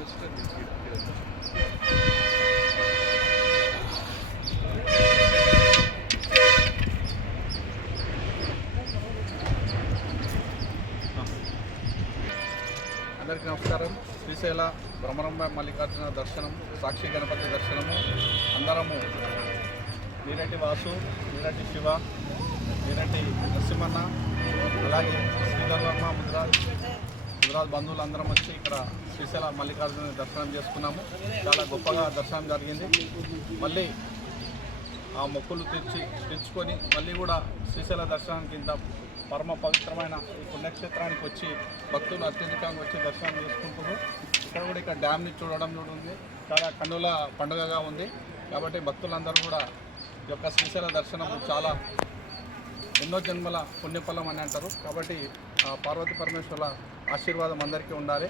అందరికీ నమస్కారం. శ్రీశైల భ్రమరంబ మల్లికార్జున దర్శనం సాక్షి గణపతి దర్శనము. అందరము వీరటి వాసు వీరటి శివ వీరటి నరసింహన్న అలాగే శ్రీధర్ వర్మ ముద్రాజ్ గుజరాత్ బంధువులు అందరం వచ్చి ఇక్కడ శ్రీశైల మల్లికార్జున దర్శనం చేసుకున్నాము. చాలా గొప్పగా దర్శనం జరిగింది. మళ్ళీ ఆ మొక్కులు తెచ్చి తెచ్చుకొని మళ్ళీ కూడా శ్రీశైల దర్శనానికి ఇంత పరమ పవిత్రమైన ఈ పుణ్యక్షేత్రానికి వచ్చి భక్తులు అత్యధికంగా వచ్చి దర్శనం చేసుకుంటున్నారు. ఇక్కడ కూడా ఇక్కడ డ్యామ్ని చూడడం కూడా ఉంది. చాలా కన్నుల పండుగగా ఉంది. కాబట్టి భక్తులందరూ కూడా ఈ యొక్క శ్రీశైల దర్శనం చాలా ఎన్నో జన్మల పుణ్యఫలం అని అంటారు. కాబట్టి పార్వతీ పరమేశ్వరుల ఆశీర్వాదం అందరికీ ఉండాలి.